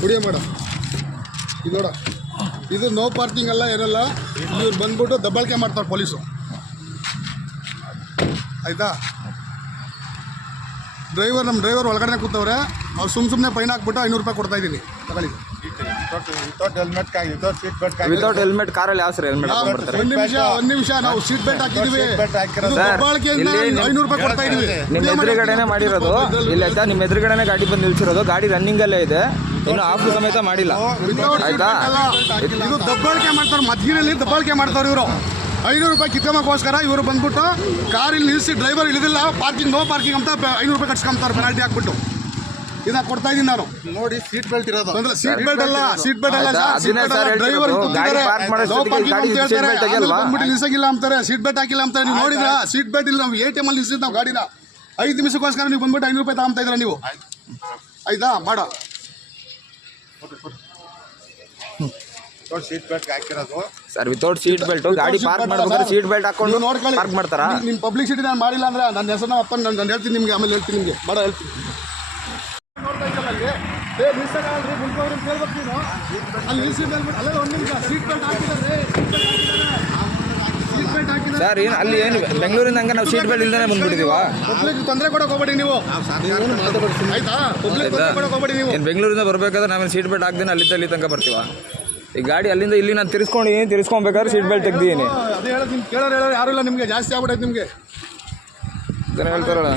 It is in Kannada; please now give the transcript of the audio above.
ಕುಡಿಯೋ ಮೇಡಮ್ ಇದು ನೋಡ, ಇದು ನೋ ಪಾರ್ಕಿಂಗ್ ಅಲ್ಲ ಏನಲ್ಲ, ಇವ್ರು ಬಂದ್ಬಿಟ್ಟು ದಬ್ಬಾಳಿಕೆ ಮಾಡ್ತಾರೆ ಪೊಲೀಸು. ಆಯಿತಾ, ನಮ್ಮ ಡ್ರೈವರ್ ಒಳಗಡೆ ಕೂತವ್ರೆ, ಅವ್ರು ಸುಮ್ಮನೆ ಫೈನ್ ಹಾಕ್ಬಿಟ್ಟು 500 ರೂಪಾಯಿ ಕೊಡ್ತಾ ಇದ್ದೀನಿ, ತಗೊಳ್ಳಿ. ವಿತೌಟ್ ಹೆಲ್ಮೆಟ್ ಕಾರಲ್ಲಿ ಯಾವ ಸರ್ ಹೆಲ್ಮೆಟ್ ಒಂದು ನಿಮಿಷ ನಾವು ಸೀಟ್ ಬೆಲ್ಟ್ ಹಾಕಿದೀವಿ, ದಬ್ಬಾಳಿಕೆಯಿಂದ 500 ರೂಪಾಯಿ ಕೊಡ್ತಾ ಇದೀವಿ. ನಿಮ್ಮ ಎದುರುಗಡೆನೆ ಮಾಡಿರೋದು ಇಲ್ಲ ಆಯ್ತಾ, ನಿಮ್ಮ ಎದುರುಗಡೆನೆ ಗಾಡಿ ಬಂದು ನಿಲ್ಸಿರೋದು, ಗಾಡಿ ರನ್ನಿಂಗ್ ಅಲ್ಲೇ ಇದೆ, ಇನ್ನು ಆಫ್ ಸಮೇತ ಮಾಡಿಲ್ಲ ಆಯ್ತಾ. ಇದು ದಬ್ಬಾಳಿಕೆ ಮಾಡ್ತಾರೆ, ಮಧ್ಯದಲ್ಲಿ ದಬ್ಬಾಳಿಕೆ ಮಾಡ್ತಾರೆ ಇವರು. 500 ರೂಪಾಯಿ ಕಿತ್ಕೊಂಬೋಸ್ಕರ ಇವರು ಬಂದ್ಬಿಟ್ಟು ಕಾರಲ್ಲಿ ನಿಲ್ಲಿಸಿ ಡ್ರೈವರ್ ಇಳಿದಿಲ್ಲ, ಪಾರ್ಕಿಂಗ್ ನೋ ಪಾರ್ಕಿಂಗ್ ಅಂತ 500 ರೂಪಾಯಿ ಕಟ್ಸ್ಕೊಂತಾರೆ ಪೆನಾಲ್ಟಿ ಹಾಕ್ಬಿಟ್ಟು. ಇದನ್ನ ಕೊಡ್ತಾ ಇದೀನಿ ನಾನು. ನೋಡಿ ಸೀಟ್ ಬೆಲ್ಟ್ ಇರೋದು, ಸೀಟ್ ಬೆಲ್ಟ್ ಅಲ್ಲ, ಸೀಟ್ ಬೆಲ್ಟ್ ಅಲ್ಲ, ಡ್ರೈವರ್ ನಿಲ್ಸಂಗಿಲ್ಲ ಅಂತಾರೆ, ಸೀಟ್ ಬೆಲ್ಟ್ ಹಾಕಿಲ್ಲ ಅಂತಾರೆ. ನೀವು ನೋಡಿದ್ರ ಸೀಟ್ ಬೆಲ್ಟ್ ಇಲ್ಲ, ನಾವು ATM ಅಲ್ಲಿ ನಿಲ್ಸಿದ್ ನಾವು ಗಾಡಿನ 5 ನಿಮಿಷಕ್ಕೋಸ್ಕರ ನೀವು ಬಂದ್ಬಿಟ್ಟು 500 ರೂಪಾಯಿ ತಗೊಂತಾ ಇದ್ರ ನೀವು. ಆಯ್ತಾ, ಮಾಡ ಸೀಟ್ ಬೆಲ್ಟ್ ಹಾಕಿರೋದು ಸರ್. ವಿತೌಟ್ ಸೀಟ್ ಬೆಲ್ಟ್ ಗಾಡಿ ಪಾರ್ಕ್ ಮಾಡ್ಬೇಕಾದ್ರೆ ಸೀಟ್ ಬೆಲ್ಟ್ ಹಾಕೊಂಡು ನೋಡ್ಕೊಳ್ಳಿ. ಪಾರ್ಕ್ ಮಾಡ್ತಾರಾ? ನಿಮ್ಮ ಪಬ್ಲಿಸಿಟಿ ನಾನು ಮಾಡಿಲ್ಲ ಅಂದ್ರೆ ನನ್ನ ಹೆಸರನ್ನ ಅಪ್ಪ ನಾನು ಹೇಳ್ತೀನಿ ನಿಮಗೆ, ಆಮೇಲೆ ಹೇಳ್ತೀನಿ ನಿಮಗೆ, ಮಾಡ ಹೇಳ್ತೀನಿ. ನೋಡ್ತಾ ಇದ್ದಲ್ಲ ಅಲ್ಲಿ ನಿಲ್ಸಕ್ಕಾಗಲ್ರಿ, ಮುಂದೋಗ್ರಿ ಅಂತ ಹೇಳ್ಬೇಕು ನೀನು. ಅಲ್ಲಿ ನಿಲ್ಸಿದ್ದ ಅಲ್ಲೇ ಒಂದು ನಿಮಿಷ, ಸೀಟ್ ಬೆಲ್ಟ್ ಹಾಕಿದ್ದಾರೆ, ಸೀಟ್ ಬೆಲ್ಟ್ ಹಾಕಿದ್ದಾರೆ ಸರ್. ಏನು ಅಲ್ಲಿ ಏನು ಬೆಂಗಳೂರಿಂದ ಹಂಗೆ ನಾವು ಸೀಟ್ ಬೆಲ್ಟ್ ಇಲ್ದೇ ಬಂದ್ಬಿಟ್ಟಿದೀವ. ಪಬ್ಲಿಕ್ ತೊಂದರೆ ಕೊಡೋಕೆ ಹೋಗ್ಬೇಡಿ ನೀವು, ಆಯ್ತಾ? ಪಬ್ಲಿಕ್ ತೊಂದರೆ ಕೊಡೋಕೆ ಹೋಗ್ಬೇಡಿ ನೀವು. ಏನು ಬೆಂಗಳೂರಿಂದ ಬರಬೇಕಾದ್ರೆ ನಾವೇನು ಸೀಟ್ ಬೆಲ್ಟ್ ಹಾಕ್ದೇನೆ ಅಲ್ಲಿ ತನಕ ಬರ್ತೀವ. ಈ ಗಾಡಿ ಅಲ್ಲಿಂದ ಇಲ್ಲಿ ನಾನು ತಿರ್ಸ್ಕೊಬೇಕಾದ್ರೆ ಸೀಟ್ ಬೆಲ್ಟ್ ತೆಗ್ದಿದ್ದೀನಿ. ಅದೇ ಹೇಳೋದು, ನಿಮ್ಗೆ ಕೇಳೋರು ಯಾರು ಇಲ್ಲ, ನಿಮಗೆ ಜಾಸ್ತಿ ಆಗ್ಬಿಟ್ಟೈತೆ ನಿಮಗೆ ಹೇಳ್ತಾರಲ್ಲ.